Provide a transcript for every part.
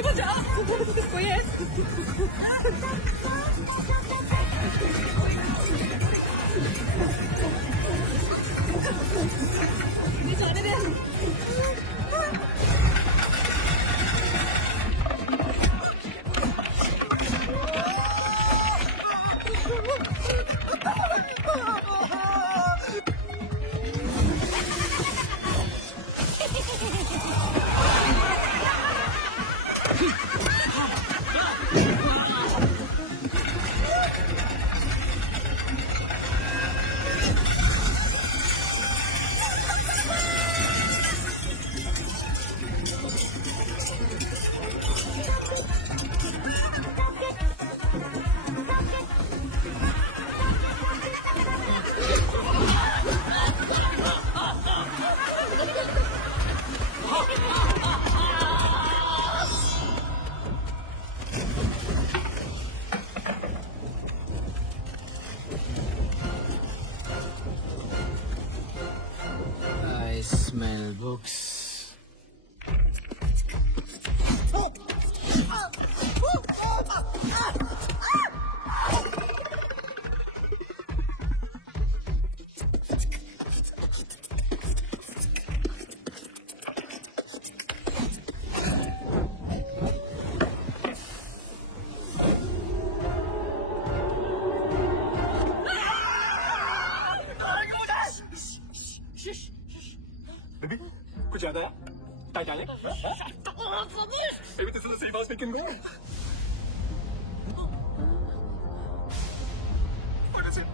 बेटा जा, कोई है? जाने दे। I smell books. Baby, कुछ याद आया? Titanic? Maybe this is the safest we can go. What is it?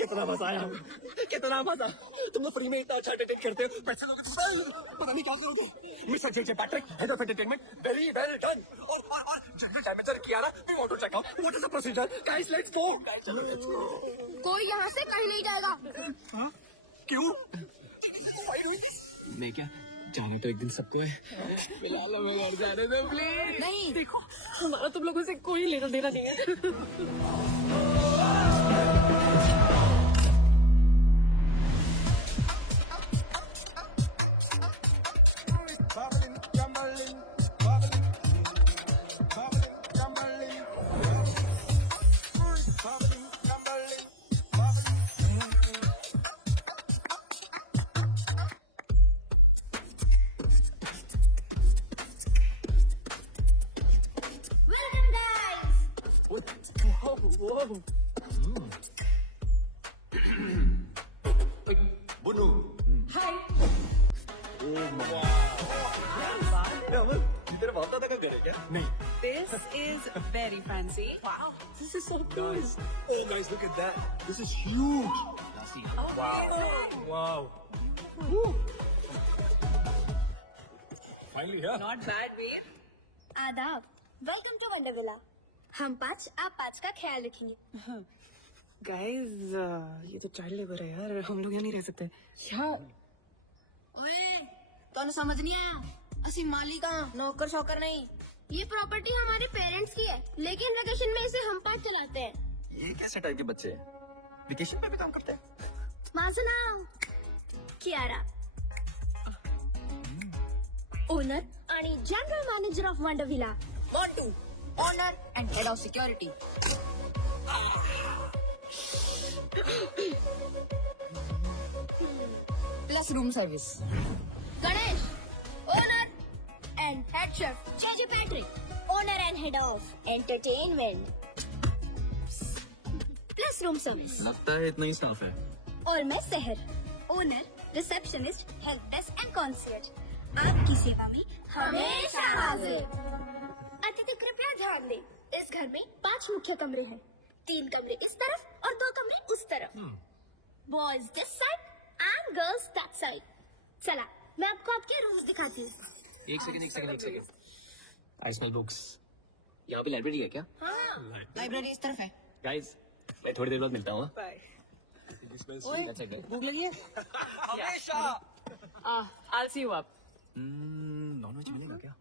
कितना मजा आया, कितना मजा। तुम लोग फ्री में इतना अच्छा एंटरटेन करते हो, पैसे दोगे तो पता नहीं क्या करोगे। Mister J Patrick, head of entertainment, very well done. और जनरल डैमेजर किया ना, we want to check out what is the procedure. Guys let's go. चलो लेट्स गो। कोई यहाँ से कहीं नहीं जाएगा। हाँ? क्यों? Why doing this? मैं क्या जाना तो एक दिन सबको है। फिलहाल हमें घर जाने दो प्लीज। नहीं, देखो हमारा तुम लोगों से कोई लेना देना नहीं है। welcome guys. बुनू। हाय। तेरे बाप दादा का घर है क्या? नहीं। This is very fancy. Wow, this is so cool. Guys, oh guys, look at that. This is huge. Wow. Wow. Woo. Finally, yeah. Not bad, Veer. आदाब, वेलकम टू वंडरविला। हम 5 आप 5 का ख्याल रखेंगे। Guys, ये तो चाइल्ड लेबर है यार, हम लोग यहाँ नहीं रह सकते। क्या? ओए, तो समझ नहीं आया, असि मालिक नौकर शौकर नहीं। ये प्रॉपर्टी हमारे पेरेंट्स की है, लेकिन वेकेशन में इसे हम 5 चलाते हैं। ये कैसे टाइप के बच्चे हैं? वेकेशन पे भी काम करते हैं? वासना, कियारा, ओनर आणि general manager of Wondervilla. Montu, owner and head of security. Plus room service. Ganesh, owner and head chef. J Patrick, owner and head of entertainment plus room service. लगता है इतना ही साफ है। और मैं Sahar, owner receptionist, help desk and concierge. आपकी सेवा में हमेशा हाजिर। अतिथि कृपया ध्यान दें, इस घर में 5 मुख्य कमरे हैं। 3 कमरे इस तरफ और 2 कमरे उस तरफ। Boys this side and girls that side. चला, मैं आपको आपके रूम्स दिखाती हूँ। एक सेकंड। I smell books. यहाँ पे लाइब्रेरी है क्या? लाइब्रेरी इस तरफ है। गाइस, मैं थोड़ी देर बाद मिलता हूँ। बाय। भूख लगी है? हमेशा। I'll see you up. Nonveg मिलेगा क्या?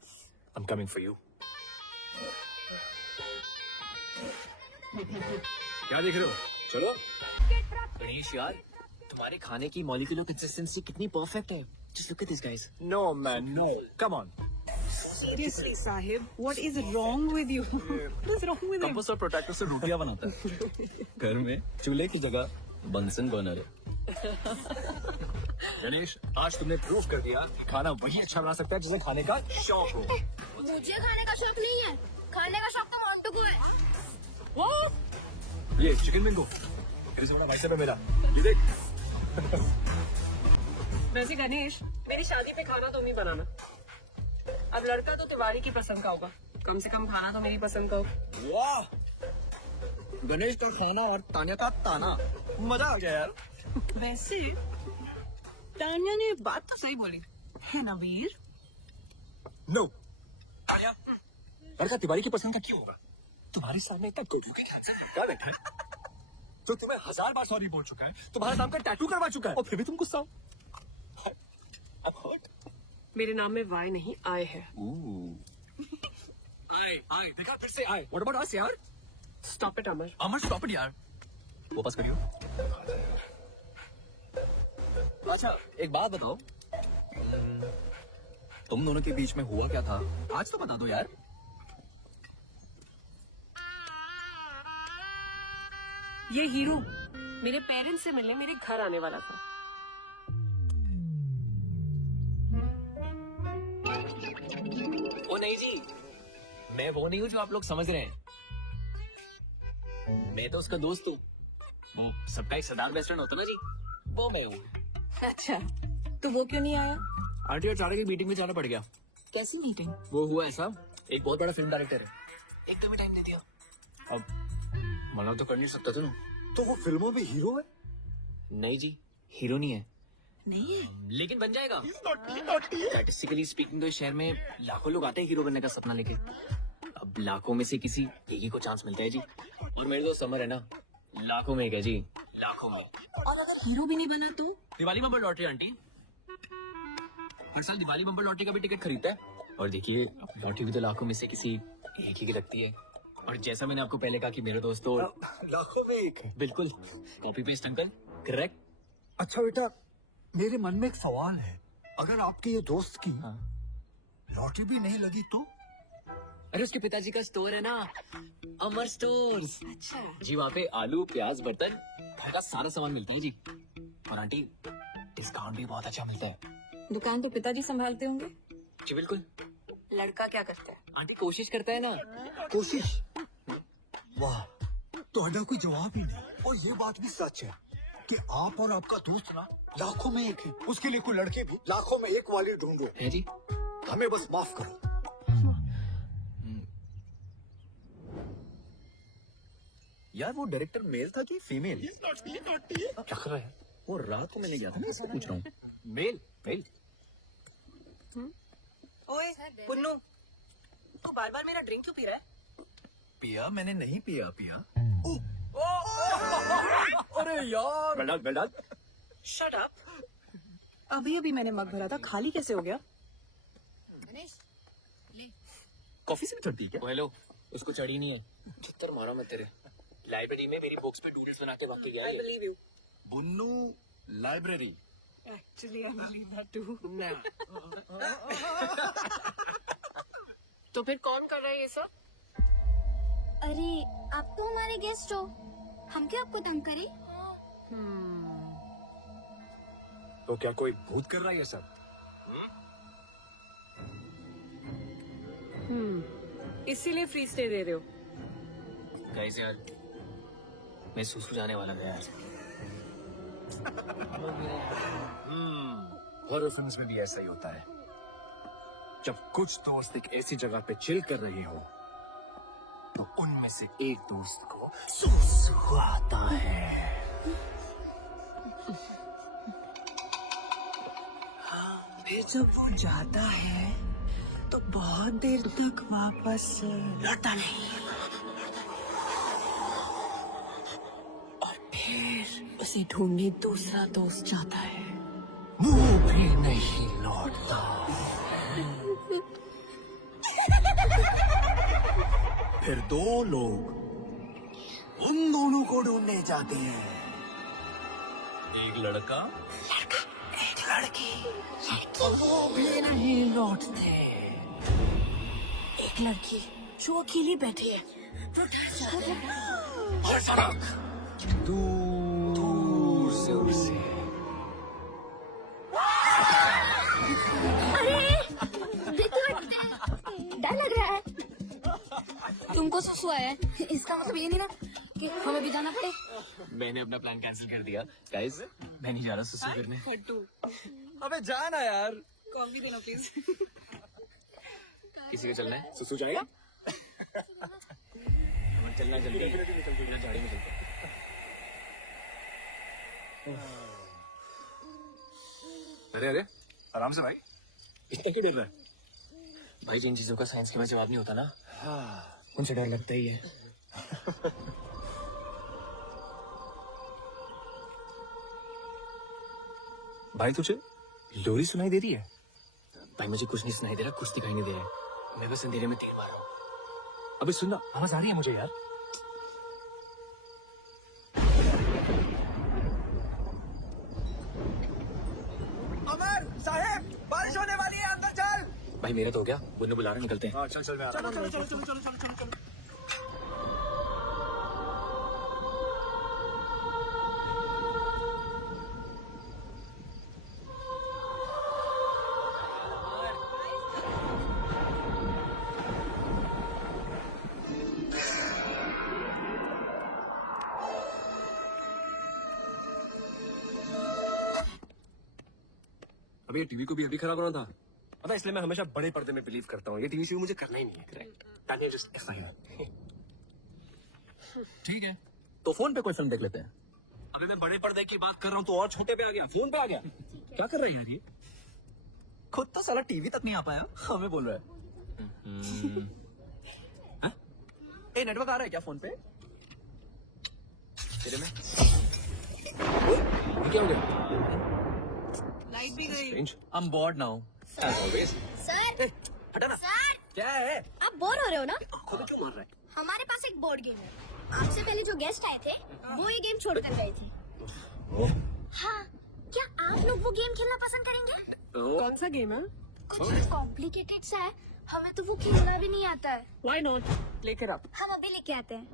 I'm coming for you. क्या देख रहे हो? चलो। गणेश यार, तुम्हारे खाने की मॉलिक्यूलर कंसिस्टेंसी कितनी परफेक्ट है। Just look at this guys. No man, no. Come on. Seriously, Sahib, what is wrong with you? What is wrong with him? Compass और प्रोट्रैक्टर से रोटियां बनाता है। घर में चूल्हे की जगह बंसन बर्नर है। गणेश, आज तुमने प्रूव कर दिया कि खाना वही अच्छा बना सकता है जिसे खाने का शौक हो। मुझे खाने का शौक नहीं है, खाने का शौक तो मोंटू को है। ये चिकन बिंगो मेरे से बड़ा भाई साहब है मेरा। ये देख। वैसे गणेश, मेरी शादी पे खाना तो नहीं बनाना। अब लड़का तो तिवारी की पसंद का होगा, कम से कम खाना तो मेरी पसंद का हो। वाह, गणेश का खाना और तान्या का ताना, मजा आ गया यार। वैसे तान्या ने बात तो सही बोली है ना वीर? नो, तान्या, लड़का तिवारी की पसंद का क्यों होगा? तुम्हारे सामने इतना गुडू के क्या बैठा है? तो तुम्हें 1000 बार सॉरी बोल चुका है, तुम्हारे नाम का टैटू करवा चुका है, और फिर भी तुम गुस्सा हो। I'm hurt. मेरे नाम में वाई नहीं आए है। आए, देखा फिर से आए। What about us यार? Stop it Amar. Amar stop it यार। वो पास करियो। अच्छा, एक बात बताओ, तुम दोनों के बीच में हुआ क्या था? आज तो बता दो यार। ये हीरो मेरे पेरेंट्स से मिलने मेरे घर आने वाला था। ओ नहीं जी, मैं वो नहीं हूँ जो आप लोग समझ रहे हैं। मैं तो उसका दोस्त हूँ। वो सबका एक सरदार बेस्ट फ्रेंड होता ना जी, वो मैं हूँ। अच्छा, तो वो क्यों नहीं आया? आरटी और चारा की मीटिंग में जाना पड़ गया। कैसी मीटिंग? वो हुआ ऐसा, एक बहुत बड़ा फिल्म डायरेक्टर है, एकदम ही टाइम दे दिया। अब मना तो कर नहीं सकता था ना। तो वो फिल्मों में हीरो है? नहीं जी, हीरो नहीं है, नहीं है। लेकिन बन जाएगा। स्टैटिस्टिकली स्पीकिंग तो इस शहर में लाखों लोग आते हैं हीरो बनने का सपना लेके। अब लाखों में से किसी एक ही को चांस मिलता है जी। और मेरे दोस्त समर है ना, लाखों में एक है जी, लाखों में। और अगर हीरो भी नहीं बना तो? दिवाली बम्पर लॉटरी आंटी हर साल दिवाली बम्पर लॉटरी का भी टिकट खरीदता है। और देखिए, लॉटरी भी तो लाखों में से किसी एक ही की लगती है। और जैसा मैंने आपको पहले कहा कि मेरे दोस्त तो लाखों में एक है। बिल्कुल कॉपी पेस्ट अंकल, करेक्ट। अच्छा बेटा, मेरे मन में एक सवाल है, अगर आपके ये दोस्त की लॉटरी भी नहीं लगी तो? अरे उसके पिताजी का स्टोर है ना, अमर स्टोर्स। अच्छा। जी वहाँ पे आलू, प्याज, बर्तन, घर का सारा सामान मिलता है जी। और आंटी डिस्काउंट भी बहुत अच्छा मिलता है। दुकान तो पिताजी संभालते होंगे? जी बिल्कुल। लड़का क्या करता है? आंटी कोशिश करता है ना। कोशिश? वाह, तो अड्डा कोई जवाब ही नहीं। और ये बात भी सच है कि आप और आपका दोस्त ना लाखों में एक है। उसके लिए कोई लड़के भी लाखों में एक वाली ढूंढो। है जी। हमें बस माफ करो। यार वो डायरेक्टर मेल था कि फीमेल? क्या कर रहा है वो? रात को मैंने गया था ना, इससे पूछ रहा हूँ। मेल मेल। ओए पुन्नू, तू बार बार मेरा ड्रिंक क्यों पी रहा है? पिया? मैंने नहीं पिया। अरे यार, वेल डन। Shut up. अभी अभी मैंने मग भरा था, खाली कैसे हो गया? गणेश, ले। कॉफी से भी चढ़ती है क्या? हेलो, उसको चढ़ी नहीं है। चित्तर मारा मैं तेरे। लाइब्रेरी में मेरी बुक्स पे डूडल्स बना के भाग के गया आई ये। Believe you. Bunnu library. Actually I believe that too. तो फिर कौन कर रहा है ये सब? अरे, आप तो हमारे गेस्ट हो, हम क्यों आपको तंग करें? तो क्या कोई भूत कर रहा है ये सब? इसीलिए फ्री स्टे दे रहे हो? गाइस यार, मैं सुसु जाने वाला था यार। हॉरर फिल्म्स में भी ऐसा ही होता है। जब कुछ दोस्त एक ऐसी जगह पे चिल कर रहे हो तो उनमें से एक दोस्त को सुसु आता है। फिर जब वो जाता है तो बहुत देर तक वापस लौटता नहीं और फिर उसे ढूंढने दूसरा दोस्त जाता है, वो भी नहीं लौटता। फिर दो लोग उन दोनों को ढूंढने जाते हैं, एक लड़का एक लड़की, तो वो भी नहीं लौटते। एक लड़की जो अकेली बैठी है वो डर जाती है और सड़क दूर से उसे डर लग रहा है। तुमको सुसु आया है, इसका मतलब ये नहीं ना कि हमें भी जाना पड़े। मैंने अपना प्लान कैंसिल कर दिया गाइस, मैं नहीं जा रहा सुसु करने। अबे जाना यार। कॉफी देना प्लीज। किसी को चलना है? सुसु जाएगा? चलना है जल्दी, बिना झाड़ी में चलते हैं। अरे अरे आराम से भाई, इतना क्यों डर रहा है? भाई जिन चीजों का साइंस के में जवाब नहीं होता ना, उनसे डर लगता ही है। भाई तुझे लोरी सुनाई दे रही है? भाई मुझे कुछ नहीं सुनाई दे रहा, कुछ दिखाई नहीं दे रहा है। मैं बस अंधेरे में तीर मार रहा हूँ। अबे सुनना, आवाज आ रही है मुझे यार। अमर साहब, बारिश होने वाली है, अंदर चल। भाई मेरा तो हो गया, बुन्नू बुला रहे, निकलते हैं। हाँ चल चल, मैं आ रहा हूँ। चलो। अभी ये टीवी को भी अभी खराब होना था, पता है, इसलिए मैं हमेशा बड़े पर्दे में बिलीव करता हूँ। ये टीवी शो मुझे करना ही नहीं है। करेक्ट, जस्ट ठीक है, तो फोन पे कोई फिल्म देख लेते हैं। अबे मैं बड़े पर्दे की बात कर रहा हूँ तो और छोटे पे आ गया, फोन पे आ गया। क्या कर रहा है यार ये? खुद तो साला टीवी तक नहीं आ पाया, हमें बोल रहा है। ए नेटवर्क आ रहा है क्या फोन पे? तेरे में ये क्या हो गया? लाइट भी गई। Strange. I'm bored now. As always. Sir हटा ना। सर, क्या है? आप बोर हो रहे हो ना? आंखों में क्यों मार रहा है? हमारे पास एक बोर्ड गेम है। आपसे पहले जो गेस्ट आए थे वो ये गेम छोड़कर गए थे। हाँ, क्या आप लोग वो गेम खेलना पसंद करेंगे? कौन सा गेम है? कुछ कॉम्प्लिकेटेड सा है, हमें तो वो खेलना भी नहीं आता है। व्हाई नॉट, लेकर आप। हम अभी लेके आते हैं।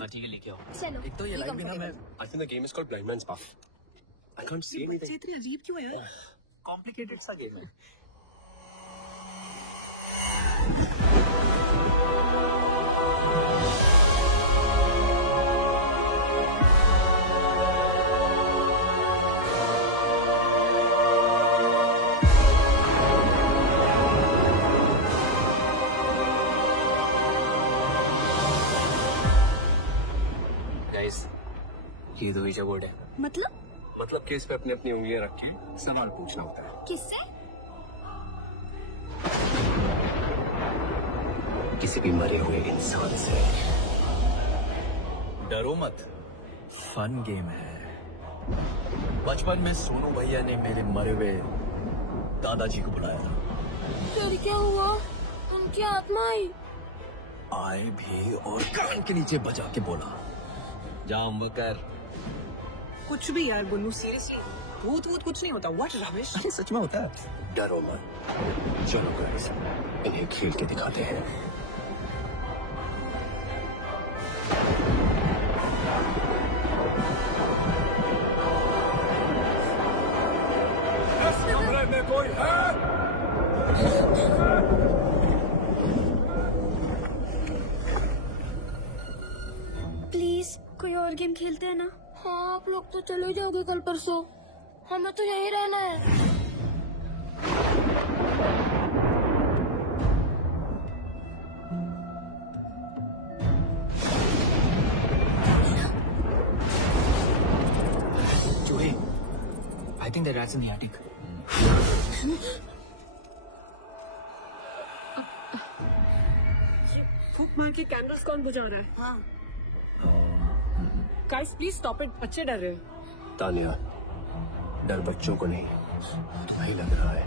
हाँ ठीक है, लेके आओ। चलो। एक तो ये be लाइट भी ना, मैं comfortable। I think the game is called Blind Man's Buff. I can't see anything. इतनी अजीब क्यों है यार? कॉम्प्लिकेटेड सा गेम है। गाइस, ये दो ईजा बोर्ड है। मतलब केस पे अपनी अपनी उंगलियां रख के सवाल पूछना होता है। किससे? किसी भी मरे हुए इंसान से। डरो मत, फन गेम है। बचपन में सोनू भैया ने मेरे मरे हुए दादाजी को बुलाया था। फिर क्या हुआ? उनकी आत्मा आई। आए भी और कान के नीचे बजा के बोला, जाम वकर। कुछ भी यार बुन्नू, सीरियसली भूत वूत कुछ नहीं होता। व्हाट रमेश? अरे सच में होता है। डरो मत, चलो गाइस, इन्हें खेल के दिखाते हैं। इस कमरे में कोई है? प्लीज कोई और गेम खेलते हैं ना? हाँ, आप लोग तो चले जाओगे कल परसों, हमें तो यहीं रहना है। think the rat's in the attic. फूक मार के कैंडल्स कौन बुझा रहा है? हाँ गाइस प्लीज स्टॉप इट, बच्चे डर रहे हैं। तानिया, डर बच्चों को नहीं तुम्हें लग रहा है।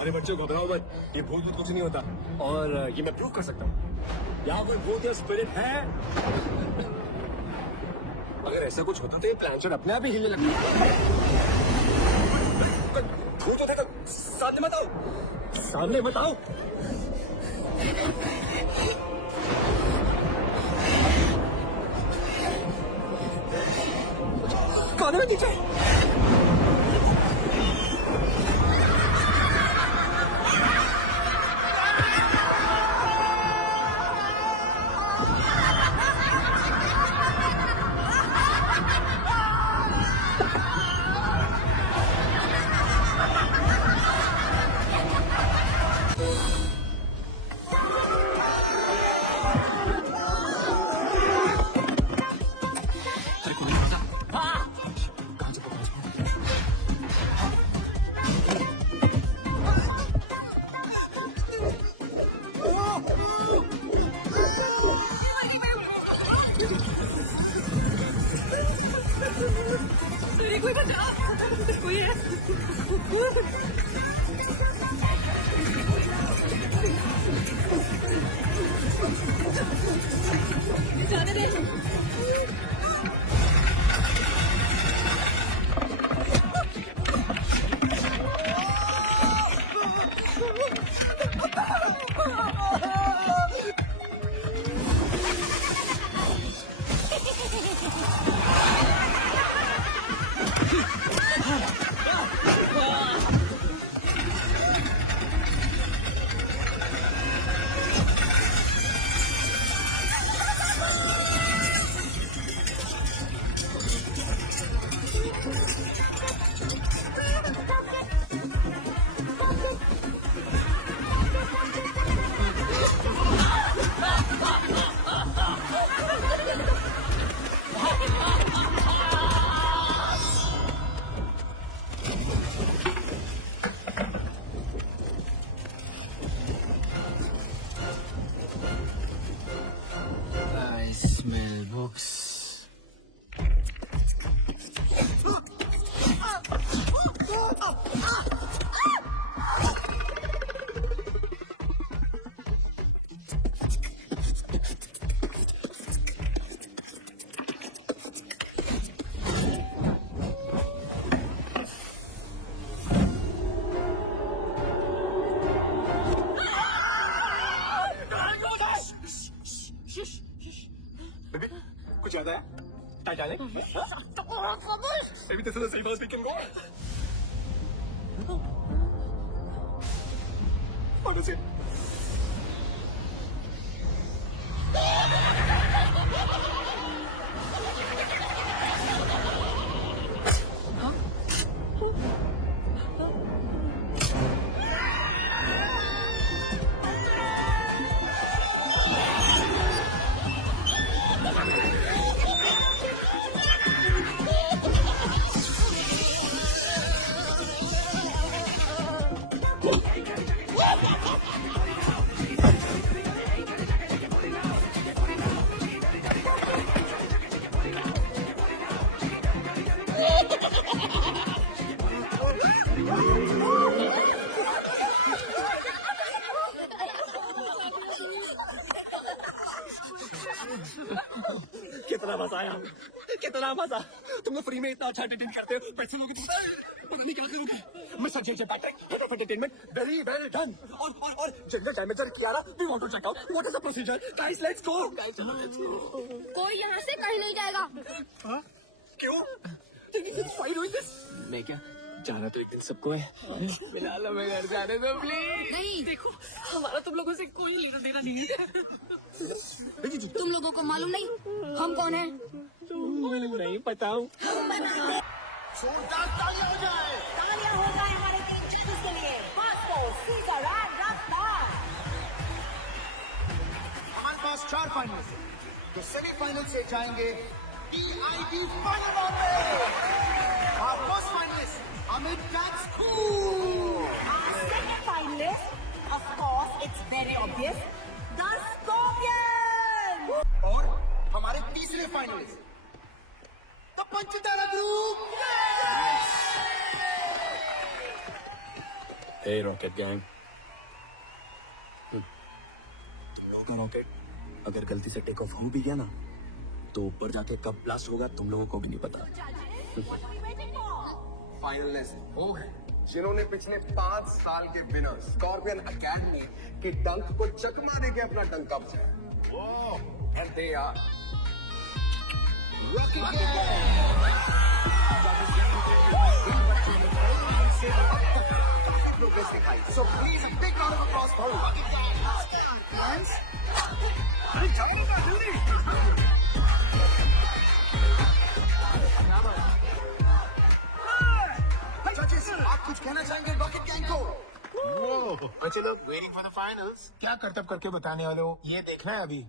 अरे बच्चों घबराओ मत, ये भूत कुछ नहीं होता और ये मैं प्रूव कर सकता हूँ। यहाँ कोई भूत या स्पिरिट है? अगर ऐसा कुछ होता तो ये प्लानचेट अपने आप ही हिलने लगता। भूत होते तो सामने मत आओ, सामने मत आओ। कौन है नीचे? कोई बचा, कोई है? जाने दे। I smell books. बेबी, कुछ याद आया? Titanic? Maybe this is the safest we can go. What is it? कितना मजा आया, कितना मजा। तुम लोग फ्री में इतना अच्छा एंटरटेन करते हो, पैसे लोगे तो पता नहीं क्या करोगे। Mister J Patrick, head of entertainment, very well done. और general damager Kiara, we want to check out what is the procedure. Guys let's go. कोई यहाँ से कहीं नहीं जाएगा। क्यों? फाइट हुई दिस? मैं क्या जाना तो एक दिन सबको है। मिला लो, मैं घर जाने दो प्लीज। नहीं, देखो हमारा तुम लोगों से कोई लेना देना नहीं है। तुम लोगों को मालूम नहीं हम कौन है? नहीं पता हूँ। तालियां हो जाए हमारे टीम जीत के लिए। मास्को सीजर एंड रफ्तार। हमारे पास 4 फाइनल्स हैं, तो सेमीफाइनल से जाएंगे DIB final round में our first finalist Amit Katsu. Our second finalist, of course, it's very obvious, the Scorpion. और हमारे तीसरे finalist the Panchtara group. Hey Rocket Gang. तुम लोगों का रॉकेट अगर गलती से टेक ऑफ हो भी गया ना तो ऊपर जाके कब ब्लास्ट होगा तुम लोगों को भी नहीं पता. फाइनलिस्ट वो है जिन्होंने पिछले 5 साल के विनर स्कॉर्पियन अकेडमी के डंक को चकमा देके अपना डंका बचाया. एंड दे आर प्रोग्रेस दिखाई. So please a big round of applause for Rocket Gang. अरे जाओगा जल्दी. Judges, आप कुछ कहना चाहेंगे रॉकेट गैंग को? बच्चे लोग वेटिंग फॉर द फाइनल्स. क्या करतब करके बताने वाले हो ये देखना है अभी.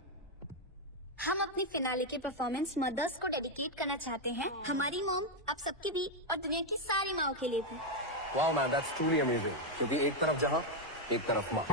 हम अपनी फिनाले के परफॉर्मेंस मदर्स को डेडिकेट करना चाहते हैं. हमारी मॉम आप सबकी भी और दुनिया की सारी माओ के लिए भी. Wow man, that's truly amazing. क्योंकि एक तरफ जहां, एक तरफ माँ.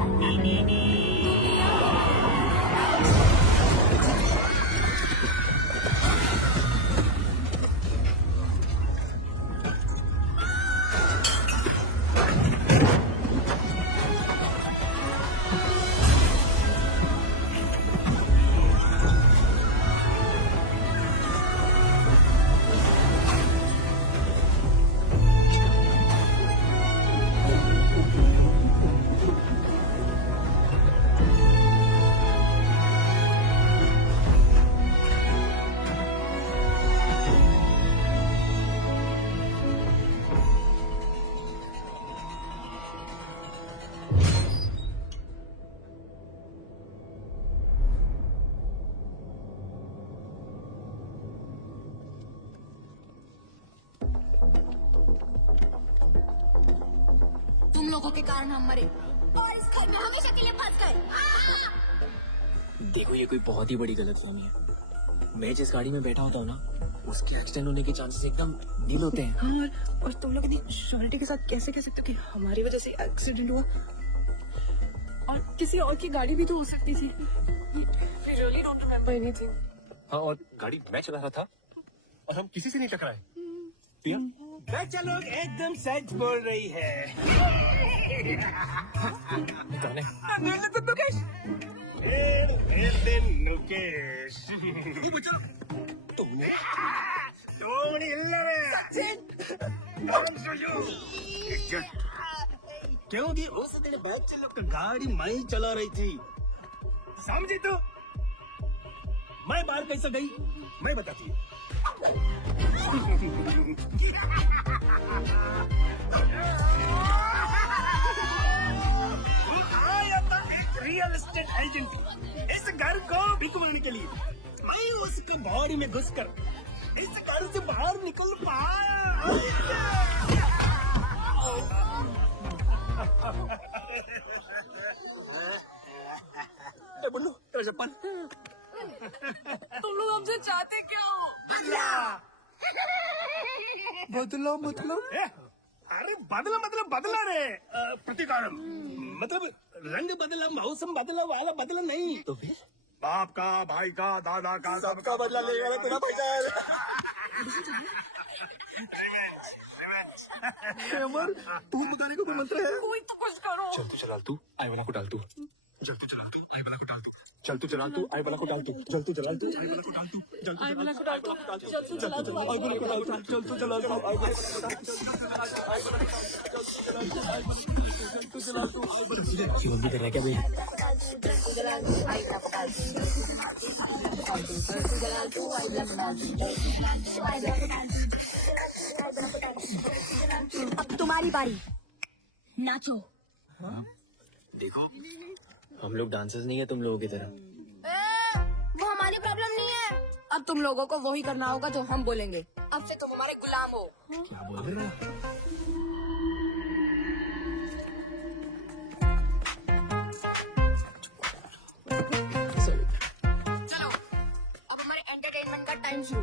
तुम लोगों के कारण हम मरे और इस घर में हमेशा के लिए फंस गए. देखो ये कोई बहुत ही बड़ी गलतफहमी है. मैं जिस गाड़ी में बैठा होता हूँ ना उसके एक्सीडेंट होने के चांसेस एकदम नील होते हैं. हाँ, और तुम लोग इतनी श्योरिटी के साथ कैसे कह सकते हो कि हमारी वजह से एक्सीडेंट हुआ? और किसी और की गाड़ी भी तो हो सकती थी. We really don't remember anything. हाँ, और गाड़ी मैं चला रहा था और हम किसी से नहीं टकराए. पिया? बच्चा लोग एकदम सच बोल रही है. कौन है? नुकेश क्योंकि उस दिन बच्चे लोग गाड़ी मैं ही चला रही थी. समझी तू? मैं बाहर कैसे गई मैं बताती हूँ. रियल एस्टेट एजेंट इस घर को बिकवाने के लिए मैं उसको बॉडी में घुसकर इस घर से बाहर निकल पाया. बोलो तेरा चप्पल. तुम लोग हमसे चाहते क्या हो? बदला मतलब? अरे बदला मतलब बदला रे. प्रतिकारम मतलब रंग बदला मौसम बदला वाला बदला नहीं. तो फिर बाप का भाई का दादा का सबका बदला लेगा ना तेरा भाई. अमर तू बताने को कोई मंत्र है? कोई तो कुछ करो. चल तू चला तू आई वाला को डाल तू. चल तू चला तू आई वाला को डाल तू. चल तू चला तू आई वाला को डाल तू. चल तू चला तू आई वाला को डाल तू. चल तू आई वाला को डाल दो. चल तू चला तू आई वाला को डाल तू. चल तू चला तू आई वाला को डाल तू. शिवम भी कर रहा है क्या भाई? अब तुम्हारी बारी. नाचो. देखो हम लोग डांसर्स नहीं है तुम लोगों की तरह. वो हमारी प्रॉब्लम नहीं है. अब तुम लोगों को वही करना होगा जो हम बोलेंगे. अब से तुम हमारे गुलाम हो. क्या बोल रहे हो? चलो अब हमारे एंटरटेनमेंट का टाइम शुरू.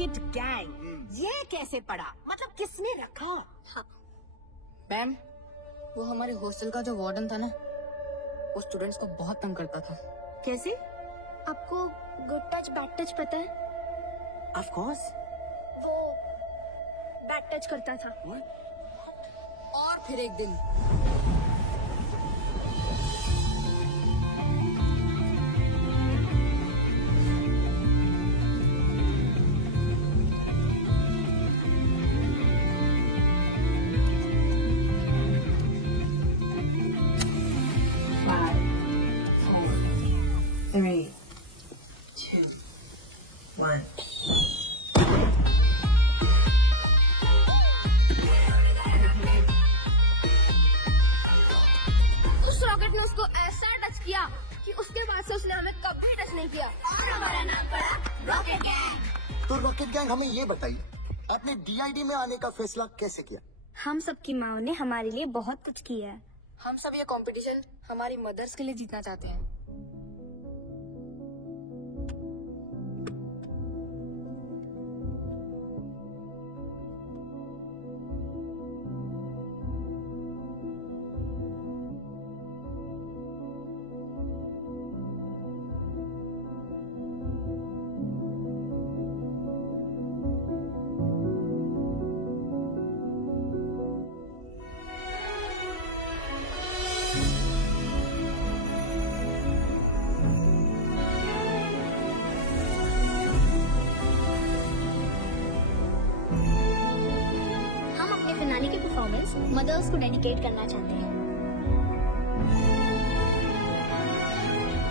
रॉकेट गैंग, ये कैसे पड़ा? मतलब किसने रखा? मैम, वो हमारे हॉस्टल का जो वार्डन था ना, वो स्टूडेंट्स को बहुत तंग करता था। कैसे? आपको गुड टच बैड टच पता है? Of course. वो बैड टच करता था। और फिर एक दिन उस रॉकेट ने उसको ऐसा टच किया कि उसके बाद से उसने हमें कभी टच नहीं किया और हमारा नाम पड़ा रॉकेट गैंग। तो रॉकेट गैंग, हमें ये बताइए, आपने डीआईडी में आने का फैसला कैसे किया? हम सबकी माँ ने हमारे लिए बहुत कुछ किया है। हम सब ये कंपटीशन हमारी मदर्स के लिए जीतना चाहते हैं। हम अपने फिनाले की परफॉर्मेंस मदर्स को डेडिकेट करना चाहते हैं।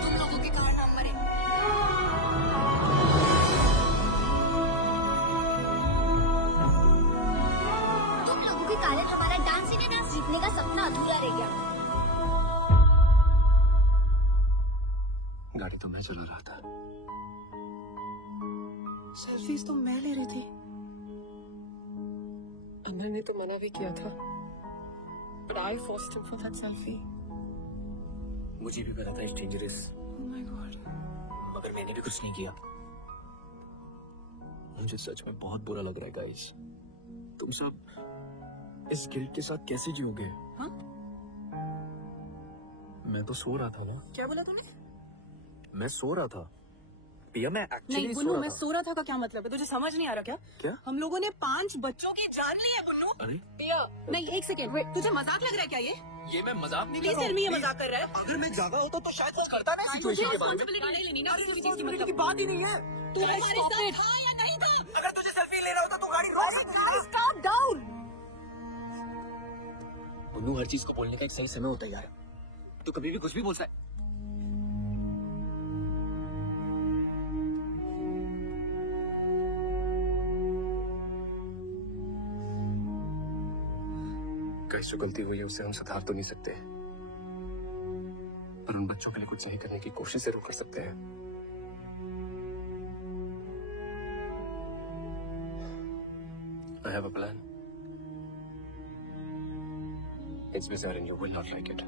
तुम लोगों के कारण हम मरे। तुम लोगों के कारण हमारा डांस इंडिया डांस जीतने का सपना अधूरा रह गया। गाड़ी तो मैं चला रहा था। सेल्फीज तो मैं ले रही थी। अमर ने तो मना भी किया था, but I forced him for that selfie. मुझे भी पता था it's dangerous, Oh my God. मगर मैंने भी कुछ नहीं किया। मुझे सच में बहुत बुरा लग रहा है गाइस। तुम सब इस गिल्ट के साथ कैसे जियोगे? हाँ? मैं तो सो रहा था ना। क्या बोला तूने? मैं सो रहा था पिया, मैं एक्चुअली नहीं सो बुन्नू, रहा मैं था। सो रहा था का क्या मतलब है? तुझे समझ नहीं आ रहा क्या? क्या? हम लोगों ने 5 बच्चों की जान ली है बुन्नू। अरे पिया, नहीं एक सेकेंड वेट, तुझे मजाक लग रहा है क्या ये मैं मजाक नहीं किस शर्मी ये मजाक कर रहा है? अगर मैं जागा होता तो शायद कुछ करता ना तुझे सिचुएशन के बारे में। रिस्पॉन्सिबिलिटी नहीं लेनी ना किसी भी चीज की, रिस्पॉन्सिबिलिटी की मतलब बात ही नहीं है। तू हमारे साथ था या नहीं था? अगर तुझे सेल्फी लेना होता तो गाड़ी रोक सकती। Stop down. बुन्नू, हर चीज को बोलने का एक सही समय होता है यार। तू कभी भी कुछ भी बोल सकता है। कहीं से गलती हुई है उसे हम सुधार तो नहीं सकते, पर उन बच्चों के लिए कुछ सही करने की कोशिश जरूर कर सकते हैं। I have a plan. It's bizarre and you will not like it.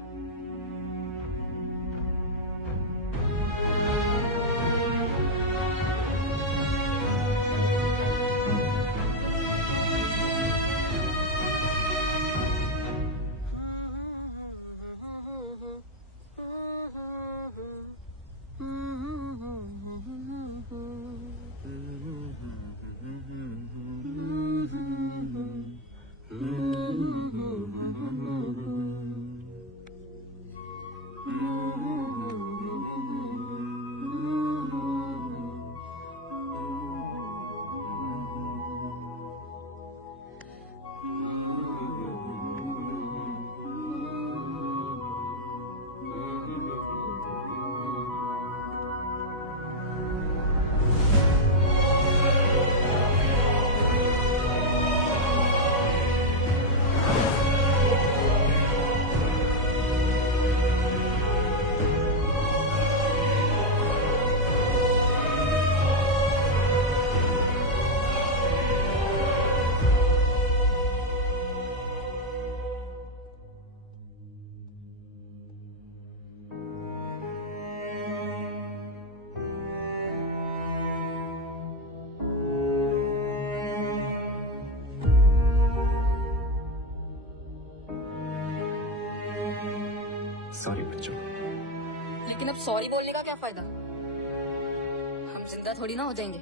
Sorry बच्चों। लेकिन अब सॉरी बोलने का क्या फायदा? हम जिंदा थोड़ी ना हो जाएंगे।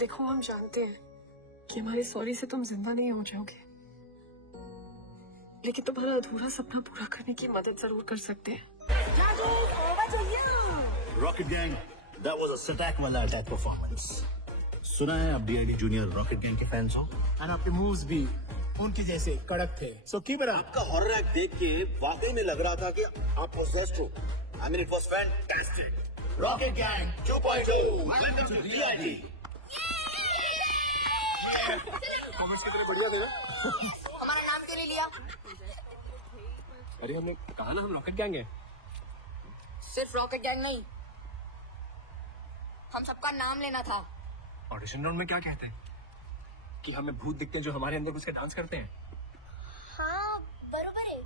देखो हम जानते हैं कि हमारे सॉरी से तुम जिंदा नहीं हो जाओगे, लेकिन तुम्हारा अधूरा सपना पूरा करने की मदद जरूर कर सकते हैं। Rocket gang, that was a सटैक वाला अटैक परफॉर्मेंस। सुना है आप डीआईडी जूनियर रॉकेट गैंग के फैंस हो? और आपके मूव्स भी उनके जैसे कड़क थे। So keep it up. आपका हॉरर एक्ट देख के वाकई में लग रहा था कि आप पोसेस्ड हो। I mean it was fantastic. Rocket gang 2.0, welcome to DID. Comments कितने बढ़िया थे ना? हमारा नाम क्यों नहीं लिया? अरे हमने कहा ना हम रॉकेट गैंग है। सिर्फ रॉकेट गैंग नहीं, हम सबका नाम लेना था। ऑडिशन राउंड में क्या कहते हैं कि हमें भूत दिखते हैं जो हमारे अंदर घुस के डांस करते हैं। हाँ बरोबर है,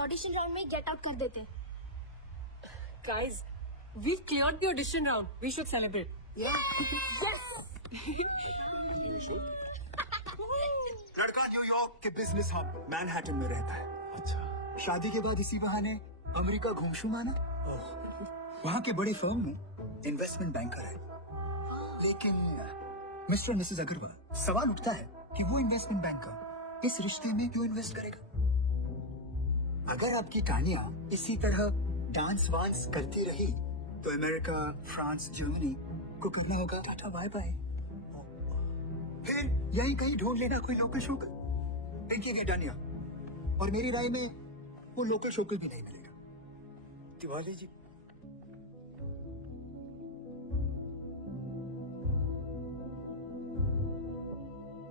ऑडिशन राउंड में गेट आउट कर देते। Guys, we cleared the audition round. We should celebrate. लड़का न्यूयॉर्क के बिजनेस हब मैनहट्टन में रहता है। अच्छा। शादी के बाद इसी बहाने अमेरिका घूमशू माना। वहाँ के बड़े फर्म में इन्वेस्टमेंट बैंकर है। लेकिन मिस्टर और मिसेस अग्रवाल, सवाल उठता है कि वो इन्वेस्टमेंट बैंकर इस रिश्ते में क्यों इन्वेस्ट करेगा? अगर आपकी कहानियां इसी तरह डांस वांस करती रही तो अमेरिका, फ्रांस, जर्मनी को करना होगा टाटा बाय बाय। फिर यही कहीं ढूंढ लेना कोई लोकल शोकर। इनकी भी डनिया। और मेरी राय में वो लोकल शोकर भी नहीं मिलेगा। तिवारी जी,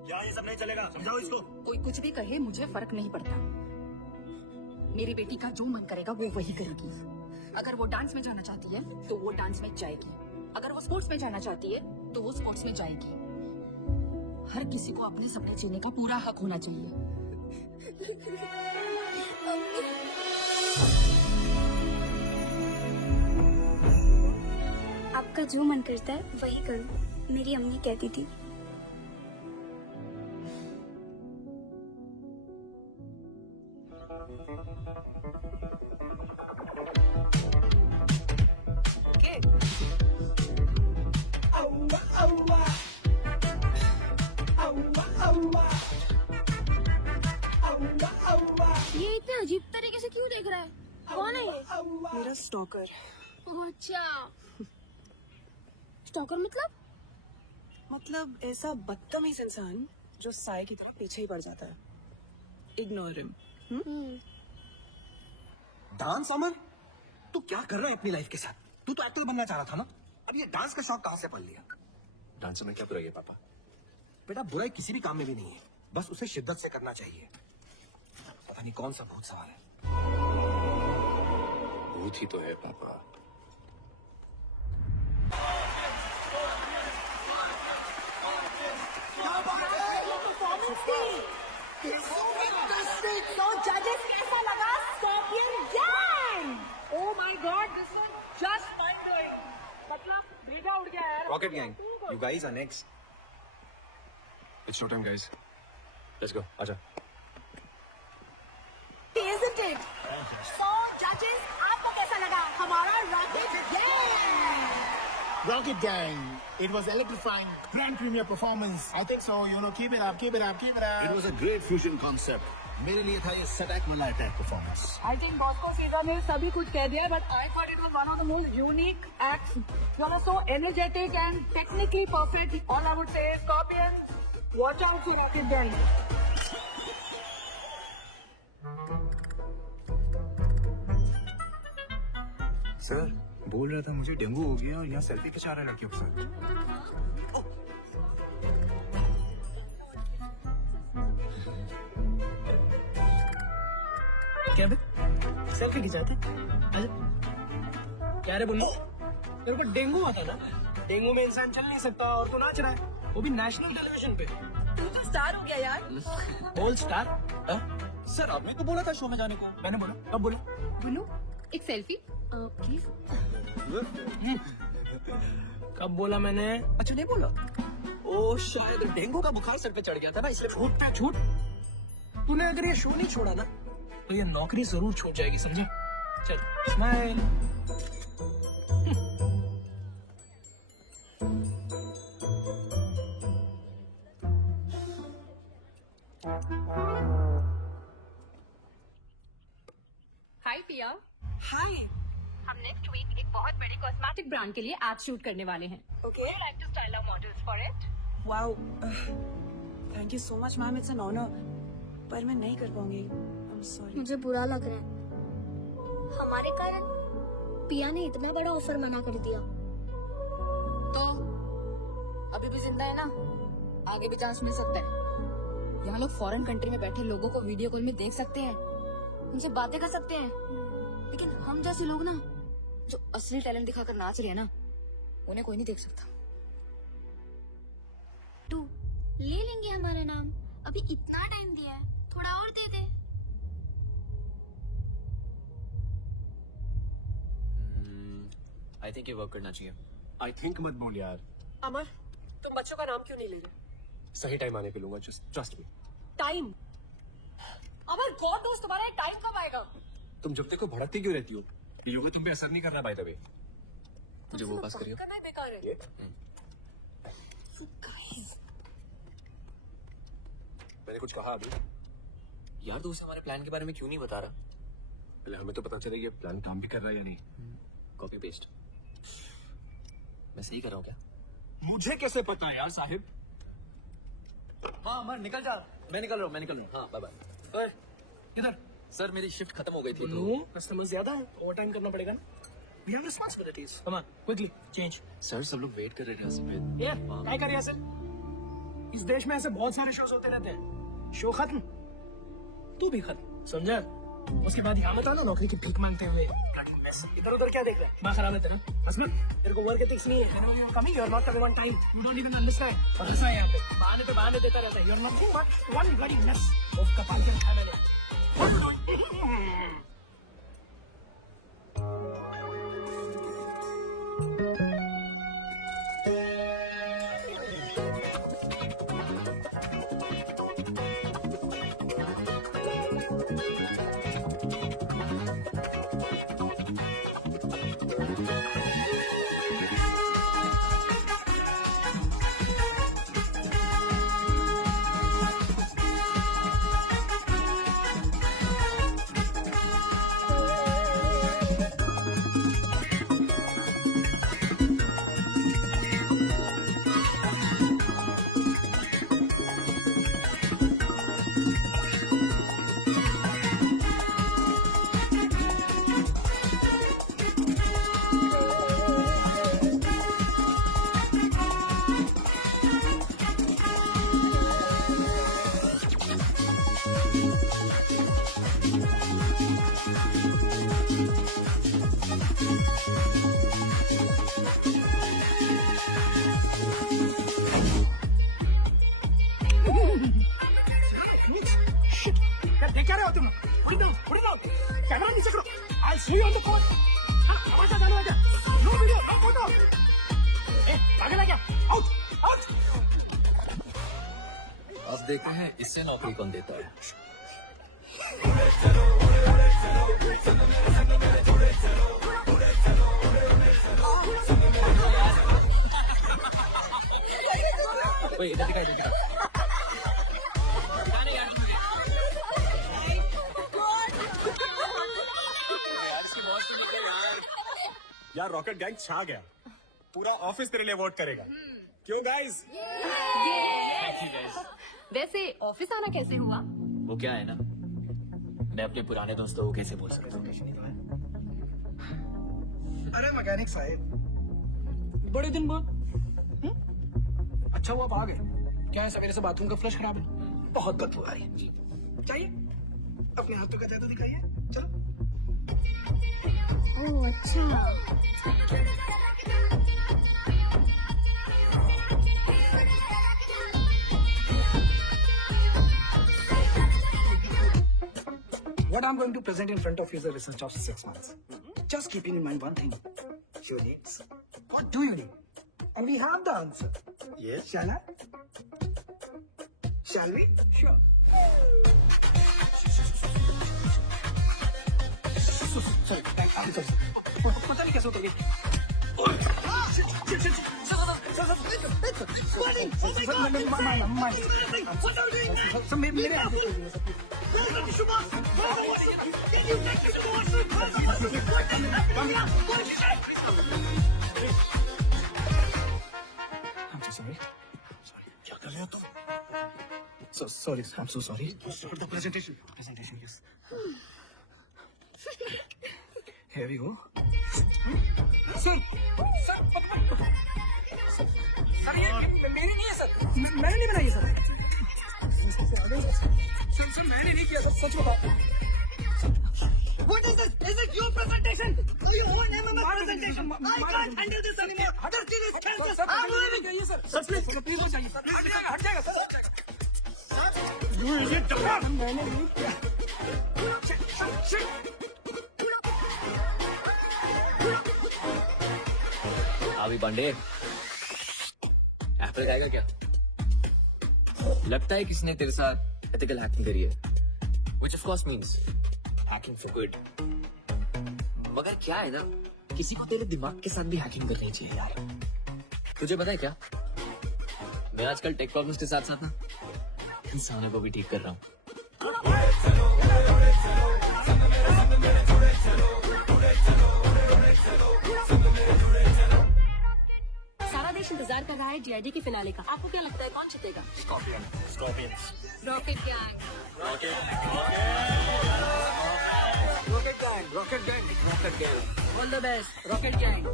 क्या ये सब नहीं चलेगा? समझाओ इसको। कोई कुछ भी कहे, मुझे फर्क नहीं पड़ता। मेरी बेटी का जो मन करेगा वो वही करेगी। अगर वो डांस में जाना चाहती है तो वो डांस में जाएगी, अगर वो स्पोर्ट्स में जाना चाहती है तो वो स्पोर्ट्स में जाएगी। हर किसी को अपने सपने जीने का पूरा हक होना चाहिए। आपका जो मन करता है वही करो, मेरी अम्मी कहती थी। ये इतने अजीब तरीके से क्यों देख रहा है? कौन है ये? मेरा स्टॉकर। ओह, अच्छा। स्टॉकर मतलब ऐसा बदतमीज इंसान जो साय की तरह पीछे ही पड़ जाता है। Ignore him. डांस अमर, तू क्या कर रहा है अपनी लाइफ के साथ? तू तो एक्टर बनना चाह रहा था ना? अब ये डांस का शौक कहाँ से पल लिया? डांस में क्या बुराई है पापा? बेटा बुराई किसी भी काम में भी नहीं है, बस उसे शिद्दत से करना चाहिए। पता नहीं कौन सा भूत सवार है। भूत ही तो है पापा। तो जजेस कैसा लगा scorpion gang? Oh my God, this is just mind, मतलब भेजा उड़ गया यार। Rocket gang, you guys are next. It's show time, guys. Let's go. आजा। Isn't it? So judges, आपको कैसा लगा हमारा rocket gang? Rocket Gang, it was electrifying, grand premiere performance. I think so. Keep it up, keep it up, keep it up. It was a great fusion concept. मेरे लिए था ये सटैक वाला attack performance. I think Bosco Caesar ने सभी कुछ कह दिया, but I thought it was one of the most unique acts. You are so energetic and technically perfect. All I would say is, Scorpions, watch out for Rocket Gang. Sir बोल रहा था मुझे dengue हो गया और यहाँ selfie खिंचा रहा है लड़कियों के साथ। क्या बे? सेल्फी खिंचाते? क्या रे बोलो? तेरे को डेंगू हुआ था ना? डेंगू में इंसान चल नहीं सकता और तू नाच रहा है, वो भी नेशनल टेलीविजन पे। तू तो स्टार हो गया यार। All star? सर आपने तो बोला था शो में जाने को। मैंने बोला, कब बोला? बुनू, एक सेल्फी प्लीज। कब बोला मैंने? अच्छा नहीं बोला? ओ शायद डेंगू का बुखार सर पे चढ़ गया था ना, इसलिए छूट पे छूट। तूने अगर ये शो नहीं छोड़ा ना तो ये नौकरी जरूर छूट जाएगी, समझे? चल स्माइल। हाय पिया, हाय। हम नेक्स्ट वीक एक बहुत बड़ी कॉस्मेटिक ब्रांड के लिए एड शूट करने वाले हैं। Okay. Like to style our models for it. Wow. Thank you so much, ma'am. It's an honor. पर मैं नहीं कर पाऊंगी। I'm sorry. मुझे बुरा लग रहा है, हमारे कारण पिया ने इतना बड़ा ऑफर मना कर दिया। तो अभी भी जिंदा है ना, आगे भी चांस मिल सकता है। यहाँ लोग फॉरेन कंट्री में बैठे लोगों को वीडियो कॉल में देख सकते हैं, उनसे बातें कर सकते हैं, लेकिन हम जैसे लोग ना जो असली टैलेंट दिखाकर नाच रहे हैं ना, उन्हें कोई नहीं देख सकता। तू ले लेंगे हमारा नाम, अभी इतना टाइम दिया है, थोड़ा और दे दे। आई थिंक ये वर्क करना चाहिए। आई थिंक मत बोल यार। अमर, तुम बच्चों का नाम क्यों नहीं ले रहे? सही टाइम आने पे लूंगा, जस्ट ट्रस्ट मी। टाइम? अमर, गॉड नोस तुम्हारा टाइम कब आएगा? तुम जब तक को भड़कती क्यों रहती हो? ये योगा तुम पे असर नहीं कर रहा बाय द वे। मुझे वो पास करियो। करना ही बेकार है। मैंने कुछ कहा अभी? यार तो उसे हमारे प्लान के बारे में क्यों नहीं बता रहा? पहले हमें तो पता चले ये प्लान काम भी कर रहा है या नहीं। Copy paste. मैं सही कर रहा हूँ क्या? मुझे कैसे पता है यार साहिब? हाँ अमर निकल जा। मैं निकल रहा हूँ। हाँ बाय बाय। किधर? सर मेरी शिफ्ट खत्म हो गई थी नो, कस्टमर ज्यादा है, ओवर टाइम करना पड़ेगा ना। We have responsibilities. Come on, quickly change. Sir सब लोग वेट कर रहे थे सफेद। ये क्या कर रहे हैं सर? इस देश में ऐसे बहुत सारे शोज होते रहते हैं। शो खत्म, तू भी खत्म, समझा? उसके बाद यहाँ मत आना नौकरी की भीख मांगते हुए। इधर उधर क्या देख रहे हैं? माँ खराब है तेरा। असमत, तेरे को वर्क एथिक्स नहीं है। Whenever you're coming, you're not coming on time. You don't even understand. और हंसा है यहाँ पे। बहाने देता रहता है। You're nothing but one bloody mess of कपाल के रखा मैंने। क्या रहे हो तुम? Put it down. कैमरा नीचे करो। I'll see you on the court. आवाज़ चालू है क्या? No video, no photo. पागल है क्या? Out. अब देखते हैं इससे नौकरी कौन देता है। वही इधर दिखाई। यार रॉकेट गैंग छा गया, पूरा ऑफिस तेरे लिए वोट करेगा। क्यों गाइस? वैसे ऑफिस आना कैसे हुआ? वो क्या है ना, मैं अपने पुराने दोस्तों को कैसे बोल सकता हूँ? अरे मैकेनिक साहब, बड़े दिन बाद। अच्छा हुआ आप आ गए। क्या है, सवेरे से बाथरूम का फ्लश खराब है, बहुत बदबू आ रही है। चाहिए अपने हाथों का जादू दिखाइए। चलो। ओह अच्छा। What I'm going to present in front of you is a research of 6 months. Just keeping in mind one thing. Your needs. What do you need? And we have the answer. Yes. Shall I? Shall we? Sure. Sorry. पता नहीं कैसे उतर गई. क्या कर रहे हो तुम? So sorry, I'm so sorry. For the presentation. Presentation, yes. Here we go. Sir, sir ये मेरी नहीं है सर. मैंने नहीं बनाई है सर. सर मैंने नहीं किया सर. सच बताओ. What is this? Is it your presentation? Your own MMS presentation? I can't handle this anymore. Other thing is cancel. I'm leaving. ये सर. सर प्लीज हो जाइए सर. हट जाएगा सर. ये डरा. मैंने नहीं किया. अभी पांडे एप्पल खाएगा क्या? लगता है किसी ने तेरे साथ एथिकल हैकिंग करी है, which of course means hacking for good. मगर क्या है ना, किसी को तेरे दिमाग के साथ भी हैकिंग करनी चाहिए यार. तुझे पता है क्या, मैं आजकल टेक प्रॉब्लम्स के साथ साथ ना इंसानों को भी ठीक कर रहा हूँ. सारा देश इंतजार कर रहा है DID के फिनाले का. आपको क्या लगता है कौन जीतेगा? Scorpions. Rocket gang. Rocket gang. All the best rocket gang.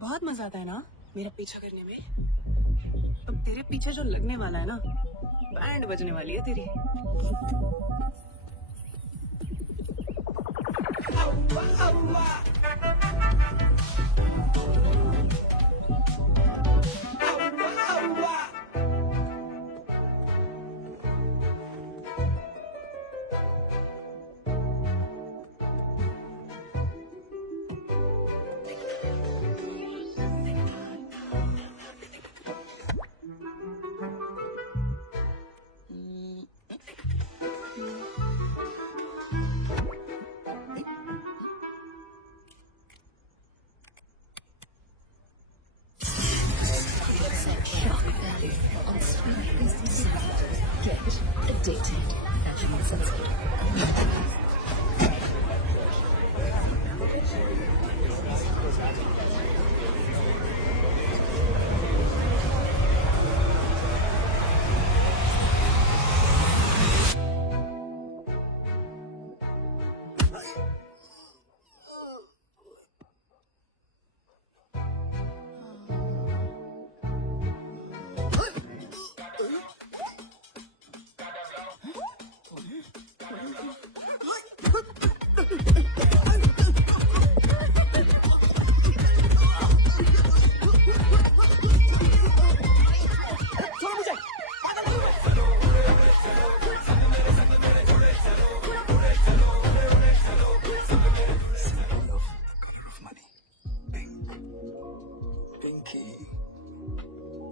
बहुत मजा आता है ना मेरा पीछा करने में. अब तेरे पीछे जो लगने वाला है ना, बैंड बजने वाली है तेरी.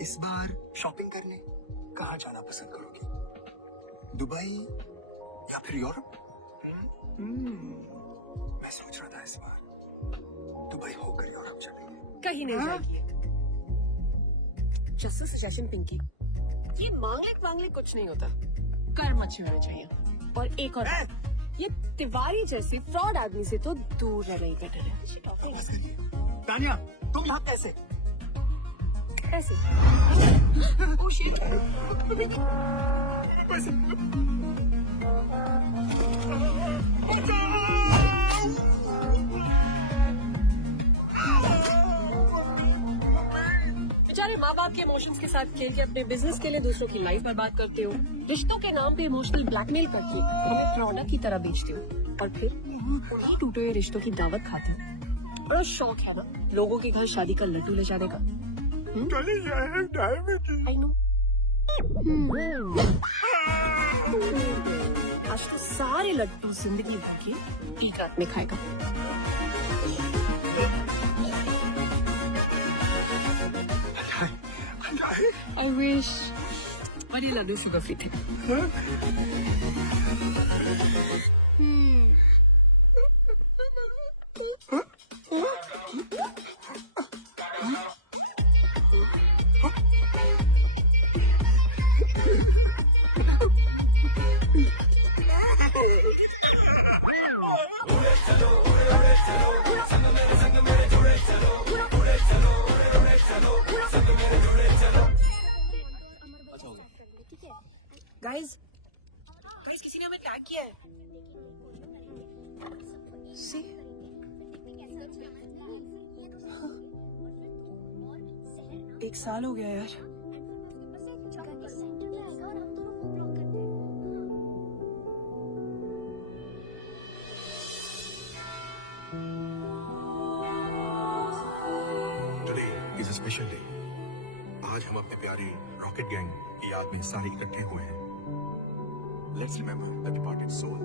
इस बार शॉपिंग करने कहाँ जाना पसंद करोगे? दुबई या फिर यूरोप? मैं सोच रहा था इस बार दुबई होकर यूरोप चलेंगे. कहीं नहीं जाएगी. जस्ट अ सजेशन पिंकी, ये मांगलिक कुछ नहीं होता. कर्म अच्छे होने चाहिए. और एक और बात, ये तिवारी जैसी फ्रॉड आदमी से तो दूर रहना ही बेटर है. तानिया, तुम यहाँ कैसे? ऐसे. Oh shit. बेचारे माँ बाप के इमोशंस के साथ खेल के अपने बिजनेस के लिए दूसरों की लाइफ बर्बाद करते हो. रिश्तों के नाम पे इमोशनल ब्लैकमेल करके हमें प्रोडक्ट की तरह बेचते हो, और फिर उन्हीं टूटे हुए रिश्तों की दावत खाते हो. बड़ा शौक है ना लोगों के घर शादी का लड्डू ले जाने का. I know. आज तो सारे लड्डू जिंदगी भर के एक रात में खाएगा। I wish और ये लड्डू शुगर फ्री थे। गाइस किसी ने हमें टैग किया है। See? एक साल हो गया यार। Today is a special day. आज हम अपने प्यारी रॉकेट गैंग की याद में सारे इकट्ठे हुए हैं। Let's remember the departed soul.